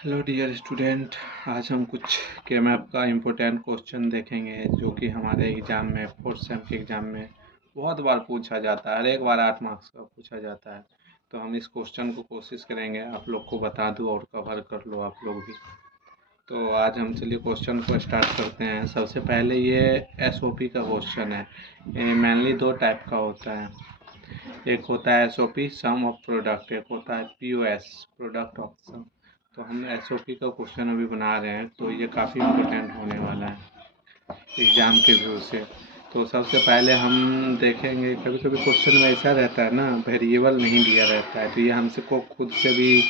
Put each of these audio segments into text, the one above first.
Hello dear student, आज हम कुछ के मैप का इम्पोर्टेंट क्वेश्चन देखेंगे जो कि हमारे एग्ज़ाम में फोर्थ सेम के एग्ज़ाम में बहुत बार पूछा जाता है। हर एक बार 8 मार्क्स का पूछा जाता है। तो हम इस क्वेश्चन को कोशिश करेंगे आप लोग को बता दूं और कवर कर लो आप लोग भी। तो आज हम चलिए क्वेश्चन को स्टार्ट करते हैं। सबसे पहले ये एसओपी का क्वेश्चन है। ये मेनली दो टाइप का होता है। एक होता है एसओपी सम ऑफ प्रोडक्ट, एक होता है पीओएस प्रोडक्ट ऑफ सम। तो हम एसओपी का क्वेश्चन अभी बना रहे हैं, तो ये काफ़ी इम्पोर्टेंट होने वाला है एग्ज़ाम के व्यू से। तो सबसे पहले हम देखेंगे, कभी कभी क्वेश्चन में ऐसा रहता है ना, वेरिएबल नहीं दिया रहता है, तो ये हमसे को खुद से भी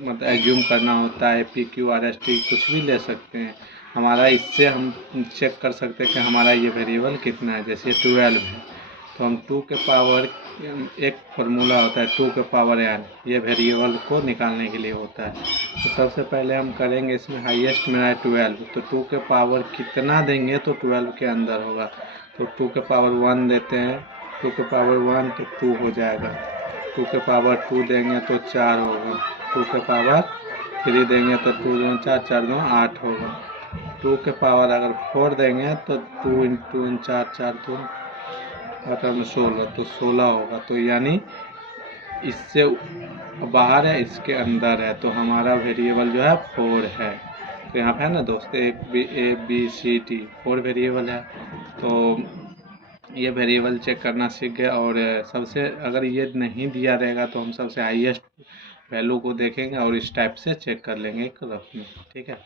मतलब एज्यूम करना होता है। P Q R S T कुछ भी ले सकते हैं हमारा। इससे हम चेक कर सकते हैं कि हमारा ये वेरिएबल कितना है। जैसे 12 है तो हम 2 के पावर, एक फार्मूला होता है 2 के पावर n, ये वेरिएबल को निकालने के लिए होता है। तो सबसे पहले हम करेंगे, इसमें हाईएस्ट मेरा है 12, तो 2 के पावर कितना देंगे तो 12 के अंदर होगा। तो 2 के पावर 1 देते हैं, 2 के पावर 1 तो 2 हो जाएगा। 2 के पावर 2 देंगे तो 4 होगा। 2 के पावर 3 देंगे तो 2 दूनी 4, 4 दूनी 8 होगा। 2 के पावर अगर 4 देंगे तो 2 इंटू 4, 4 दूनी 8 में 16, तो 16 होगा। तो यानी इससे बाहर है, इसके अंदर है, तो हमारा वेरिएबल जो है 4 है। तो यहाँ पे है ना दोस्त, A B C D 4 variable है। तो ये वेरिएबल चेक करना सीख गए। और सबसे अगर ये नहीं दिया रहेगा तो हम सबसे हाईएस्ट वैल्यू को देखेंगे और इस टाइप से चेक कर लेंगे एक रफ में। ठीक है,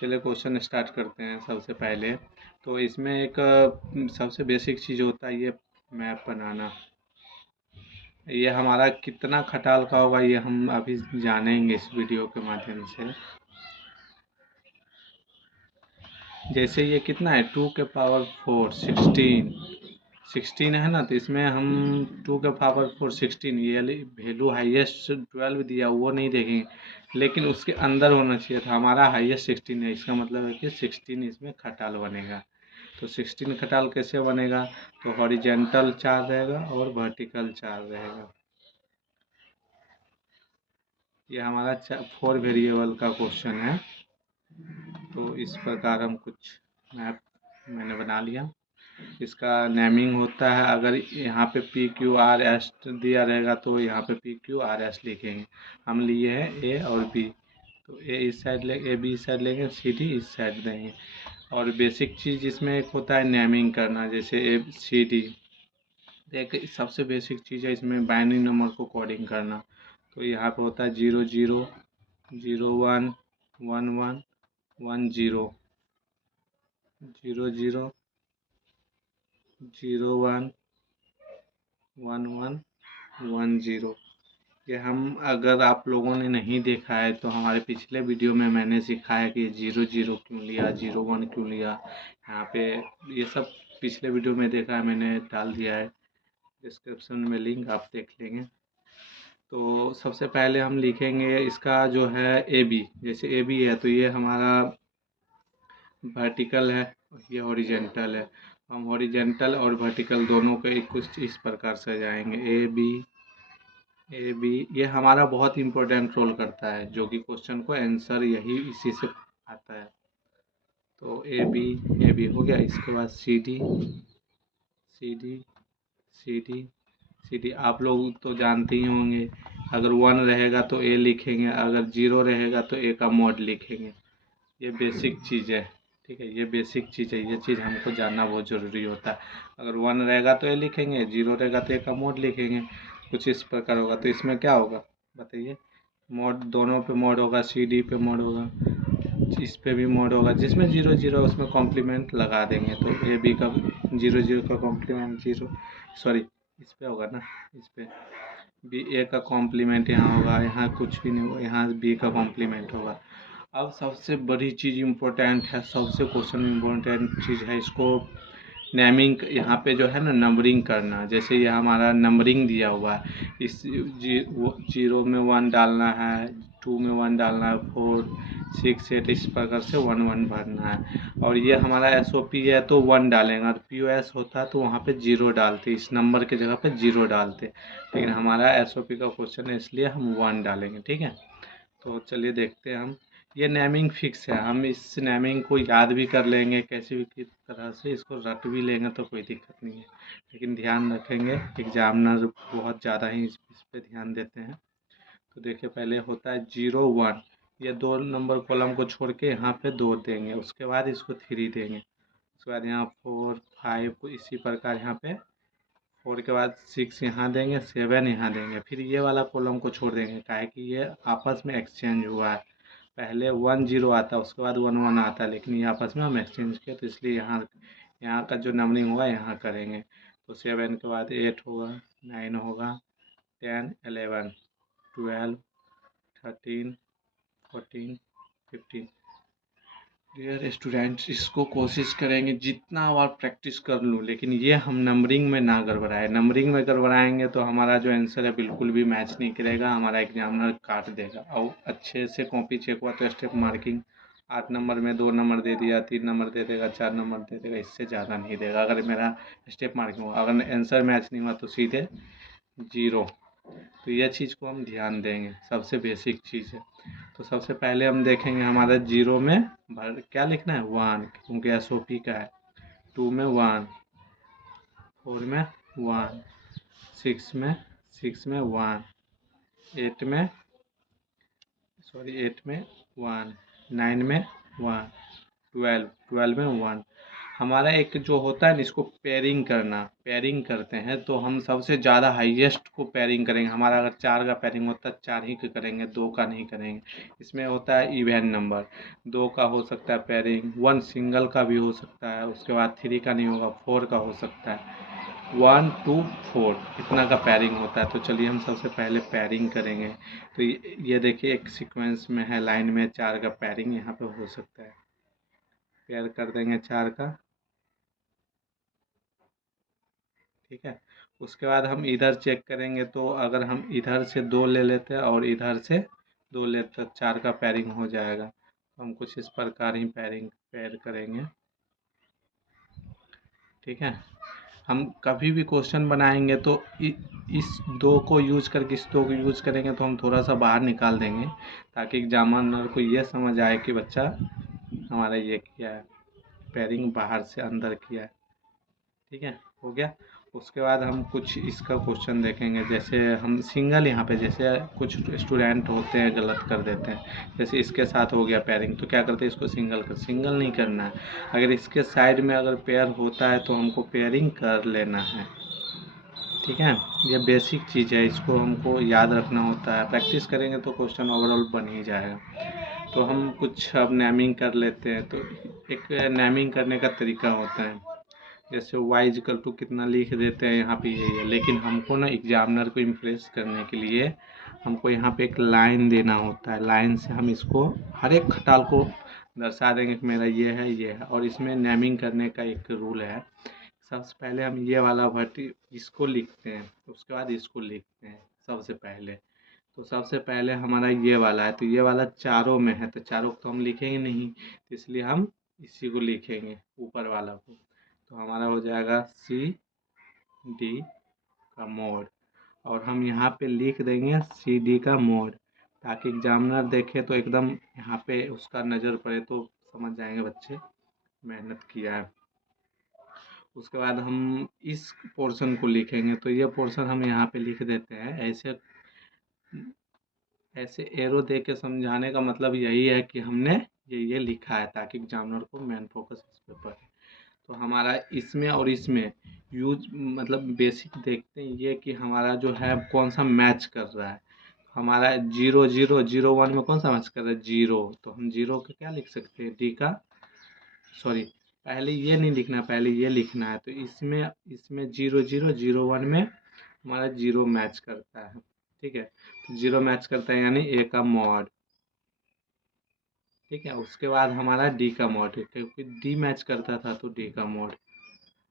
चलिए क्वेश्चन स्टार्ट करते हैं। सबसे पहले तो इसमें एक सबसे बेसिक चीज़ होता है ये मैप बनाना। ये हमारा कितना खटाल का होगा ये हम अभी जानेंगे इस वीडियो के माध्यम से। जैसे ये कितना है 2 के पावर 4 16 है ना, तो इसमें हम 2 के पावर 4 16, ये वैल्यू हाईएस्ट 12 दिया वो नहीं देखेंगे, लेकिन उसके अंदर होना चाहिए था। हमारा हाईएस्ट 16 है, इसका मतलब है कि 16 इसमें खटाल बनेगा। तो 16 खटाल कैसे बनेगा, तो हॉरिजेंटल 4 रहेगा और वर्टिकल 4 रहेगा। ये हमारा 4 वेरिएबल का क्वेश्चन है। तो इस प्रकार हम कुछ मैप मैंने बना लिया। इसका नेमिंग होता है, अगर यहाँ पे पी क्यू आर एस दिया रहेगा तो यहाँ पे पी क्यू आर एस लिखेंगे। हम लिए हैं ए और बी, तो ए इस साइड ले, ए बी इस साइड लेंगे, सी डी इस साइड देंगे। और बेसिक चीज़ इसमें एक होता है नेमिंग करना, जैसे ए सी डी। एक सबसे बेसिक चीज़ है इसमें बाइनरी नंबर को कोडिंग करना। तो यहाँ पे होता है 0 0 0 1 1 1 1 0 0 0 0 1 1 1 1 0। ये हम, अगर आप लोगों ने नहीं देखा है तो हमारे पिछले वीडियो में मैंने सिखाया कि 0 0 क्यों लिया, 0 1 क्यों लिया। यहाँ पे ये सब पिछले वीडियो में देखा है, मैंने डाल दिया है डिस्क्रिप्शन में लिंक, आप देख लेंगे। तो सबसे पहले हम लिखेंगे इसका जो है ए बी। जैसे ए बी है तो ये हमारा वर्टिकल है, ये हॉरिजेंटल है। हम हॉरिजेंटल और वर्टिकल दोनों के कुछ इस प्रकार से जाएंगे। ए बी ये हमारा बहुत इम्पोर्टेंट रोल करता है, जो कि क्वेश्चन को आंसर यही इसी से आता है। तो ए बी हो गया। इसके बाद C D C D C D C D आप लोग तो जानते ही होंगे, अगर 1 रहेगा तो ए लिखेंगे, अगर 0 रहेगा तो ए का मॉड लिखेंगे। ये बेसिक चीज़ है, ठीक है, ये बेसिक चीज़ है, ये चीज़ हमको जानना बहुत ज़रूरी होता है। अगर 1 रहेगा तो ए लिखेंगे, 0 रहेगा तो ए का मोड लिखेंगे, कुछ इस प्रकार होगा। तो इसमें क्या होगा बताइए, मोड दोनों पे मोड होगा, सी डी पे मोड होगा, इस पे भी मोड होगा। जिसमें 0 0 उसमें कॉम्प्लीमेंट लगा देंगे। तो ए बी का 0 0 का कॉम्प्लीमेंट 0, सॉरी इस पे होगा ना, इस पे बी ए का कॉम्प्लीमेंट यहाँ होगा, यहाँ कुछ भी नहीं होगा, यहाँ बी का कॉम्प्लीमेंट होगा। अब सबसे बड़ी चीज़ इम्पोर्टेंट है, सबसे क्वेश्चन इम्पोर्टेंट चीज़ है, इसको नेमिंग यहाँ पे जो है ना नंबरिंग करना। जैसे ये हमारा नंबरिंग दिया हुआ है, इस 0 में 1 डालना है, 2 में 1 डालना है, 4 6 8 इस प्रकार से 1 1 भरना है। और ये हमारा एसओपी है तो 1 डालेंगे, और पीओएस होता है तो वहाँ पे 0 डालते, इस नंबर की जगह पे 0 डालते। लेकिन हमारा एसओपी का क्वेश्चन है इसलिए हम 1 डालेंगे। ठीक है, तो चलिए देखते हैं हम। ये नेमिंग फिक्स है, हम इस नेमिंग को याद भी कर लेंगे कैसे भी की तरह से, इसको रट भी लेंगे तो कोई दिक्कत नहीं है, लेकिन ध्यान रखेंगे एग्जामिनर बहुत ज़्यादा ही इस पे ध्यान देते हैं। तो देखिए पहले होता है 0 1, ये 2 नंबर कॉलम को छोड़ के यहाँ पे 2 देंगे, उसके बाद इसको 3 देंगे, उसके बाद यहाँ 4 5, इसी प्रकार यहाँ पे 4 के बाद 6 यहाँ देंगे, 7 यहाँ देंगे, फिर ये वाला कॉलम को छोड़ देंगे, काहे कि ये आपस में एक्सचेंज हुआ है। पहले 1 0 आता है, उसके बाद 1 1 आता है, लेकिन ये आपस में हम एक्सचेंज किए, तो इसलिए यहाँ यहाँ का जो नंबरिंग होगा यहाँ करेंगे। तो 7 के बाद 8 होगा, 9 होगा, 10 11 12 13 14 15। डियर स्टूडेंट्स, इसको कोशिश करेंगे जितना बार प्रैक्टिस कर लूँ, लेकिन ये हम नंबरिंग में ना गड़बड़ाए। नंबरिंग में गड़बड़ाएंगे तो हमारा जो आंसर है बिल्कुल भी मैच नहीं करेगा, हमारा एग्जामिनर काट देगा। और अच्छे से कॉपी चेक हुआ तो स्टेप मार्किंग 8 नंबर में 2 नंबर दे दिया, 3 नंबर दे देगा, 4 नंबर दे देगा, इससे ज़्यादा नहीं देगा। अगर मेरा स्टेप मार्किंग हुआ, अगर आंसर मैच नहीं हुआ तो सीधे 0। तो यह चीज़ को हम ध्यान देंगे, सबसे बेसिक चीज़ है। तो सबसे पहले हम देखेंगे हमारा 0 में क्या लिखना है 1, क्योंकि SOP का है। 2 में 1, 4 में 1, 6 में 1, 8 में 1, 9 में 1, 12 में 1। हमारा एक जो होता है ना, इसको पेयरिंग करना, पेयरिंग करते हैं तो हम सबसे ज़्यादा हाईएस्ट को पेयरिंग करेंगे। हमारा अगर 4 का पेयरिंग होता है 4 ही का करेंगे, 2 का नहीं करेंगे। इसमें होता है इवन नंबर, 2 का हो सकता है पेयरिंग, 1 सिंगल का भी हो सकता है, उसके बाद 3 का नहीं होगा, 4 का हो सकता है, 1 2 4 इतना का पेयरिंग होता है। तो चलिए हम सबसे पहले पेयरिंग करेंगे। तो ये देखिए एक सीक्वेंस में है, लाइन में 4 का पेयरिंग यहाँ पे हो सकता है। पेयर कर देंगे 4 का, ठीक है। उसके बाद हम इधर चेक करेंगे, तो अगर हम इधर से 2 ले लेते हैं और इधर से 2 लेते हैं, 4 का पेयरिंग हो जाएगा। तो हम कुछ इस प्रकार ही पेयर करेंगे, ठीक है। हम कभी भी क्वेश्चन बनाएंगे तो इस 2 को यूज करके इस 2 को यूज करेंगे तो हम थोड़ा सा बाहर निकाल देंगे, ताकि एग्जामिनर को ये समझ आए कि बच्चा हमारा ये किया है, पेयरिंग बाहर से अंदर किया है, ठीक है। हो गया। उसके बाद हम कुछ इसका क्वेश्चन देखेंगे, जैसे हम सिंगल यहाँ पे, जैसे कुछ स्टूडेंट होते हैं गलत कर देते हैं, जैसे इसके साथ हो गया पेयरिंग, तो क्या करते हैं इसको सिंगल नहीं करना है। अगर इसके साइड में अगर पेयर होता है तो हमको पेयरिंग कर लेना है, ठीक है। ये बेसिक चीज़ है, इसको हमको याद रखना होता है। प्रैक्टिस करेंगे तो क्वेश्चन ओवरऑल बन ही जाएगा। तो हम कुछ अब नेमिंग कर लेते हैं। तो एक नेमिंग करने का तरीका होता है, जैसे y कितना लिख देते हैं, यहाँ पे यही है, लेकिन हमको ना एग्जामिनर को इम्प्रेस करने के लिए हमको यहाँ पे एक लाइन देना होता है। लाइन से हम इसको हर एक खटाल को दर्शा देंगे कि मेरा ये है। और इसमें नेमिंग करने का एक रूल है। सबसे पहले हम ये वाला वर्ड इसको लिखते हैं, उसके बाद इसको लिखते हैं सबसे पहले। तो सबसे पहले हमारा ये वाला है, तो ये वाला चारों में है, तो चारों को तो हम लिखेंगे नहीं, तो इसलिए हम इसी को लिखेंगे, ऊपर वाला को। तो हमारा हो जाएगा CD का मोड, और हम यहाँ पे लिख देंगे CD का मोड, ताकि एग्जामिनर देखे तो एकदम यहाँ पे उसका नज़र पड़े, तो समझ जाएंगे बच्चे मेहनत किया है। उसके बाद हम इस पोर्शन को लिखेंगे, तो ये पोर्शन हम यहाँ पे लिख देते हैं। ऐसे एरो दे के समझाने का मतलब यही है कि हमने ये लिखा है, ताकि एग्जामिनर को मेन फोकस इस पे पड़े। तो हमारा इसमें और इसमें यूज मतलब बेसिक देखते हैं ये कि हमारा जो है कौन सा मैच कर रहा है। हमारा 0 0 0 1 में कौन सा मैच कर रहा है 0, तो हम 0 का क्या लिख सकते हैं D का, सॉरी पहले ये नहीं लिखना, पहले ये लिखना है। तो इसमें 0 0 0 1 में हमारा 0 मैच करता है, ठीक है। तो 0 मैच करता है यानी A का मॉड, ठीक है। उसके बाद हमारा D का मॉड, क्योंकि D मैच करता था तो D का मॉड।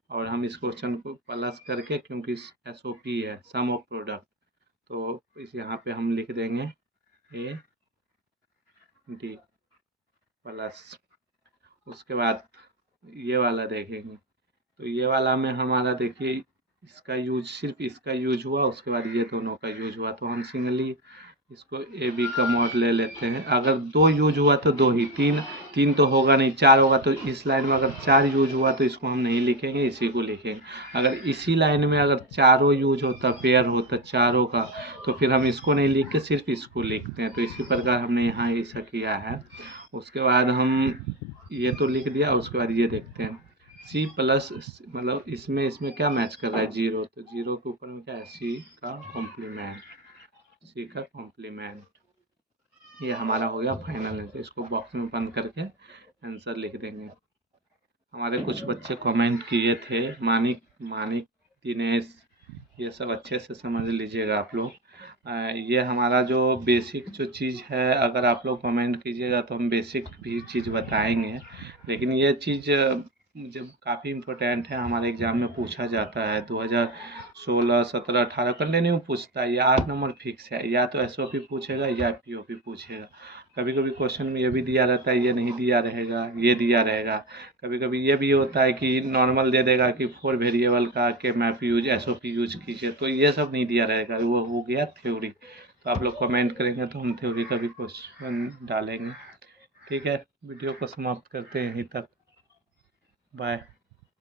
और हम इस क्वेश्चन को प्लस करके, क्योंकि SOP है सम ऑफ प्रोडक्ट, तो इस यहाँ पे हम लिख देंगे AD प्लस। उसके बाद ये वाला देखेंगे, तो ये वाला में हमारा देखिए इसका यूज, सिर्फ इसका यूज हुआ, उसके बाद ये दोनों का यूज हुआ। तो हम सिंगली इसको ए बी का मॉड ले लेते हैं। अगर 2 यूज हुआ तो 2 ही, 3 तो होगा नहीं, 4 होगा। तो इस लाइन में अगर 4 यूज हुआ तो इसको हम नहीं लिखेंगे, इसी को लिखेंगे। अगर इसी लाइन में अगर चारों यूज होता, पेयर होता चारों का, तो फिर हम इसको नहीं लिख के सिर्फ इसको लिखते हैं। तो इसी प्रकार हमने यहाँ ऐसा किया है। उसके बाद हम ये तो लिख दिया। उसके बाद ये देखते हैं सी प्लस, मतलब इसमें इसमें क्या मैच कर रहा है, 0। तो 0 के ऊपर में क्या है, सी का कॉम्प्लीमेंट, सी का कॉम्प्लीमेंट। ये हमारा हो गया फाइनल आंसर। इसको बॉक्स में बंद करके आंसर लिख देंगे। हमारे कुछ बच्चे कमेंट किए थे, मानिक मानिक दिनेश, ये सब अच्छे से समझ लीजिएगा आप लोग। ये हमारा जो बेसिक जो चीज़ है, अगर आप लोग कमेंट कीजिएगा तो हम बेसिक भी चीज़ बताएंगे। लेकिन ये चीज़ जब काफ़ी इम्पोर्टेंट है, हमारे एग्ज़ाम में पूछा जाता है। 2016, 17, 18 कंटिन्यू पूछता है। ये 8 नंबर फिक्स है। या तो SOP पूछेगा या POP पूछेगा। कभी कभी क्वेश्चन में ये भी दिया रहता है, ये नहीं दिया रहेगा, ये दिया रहेगा। कभी कभी ये भी होता है कि नॉर्मल दे देगा कि 4 वेरिएबल का के मैप यूज SOP यूज कीजिए। तो ये सब नहीं दिया रहेगा, वो हो गया थ्योरी। तो आप लोग कमेंट करेंगे तो हम थ्योरी का भी क्वेश्चन डालेंगे। ठीक है, वीडियो को समाप्त करते हैं यहीं तक। बाय।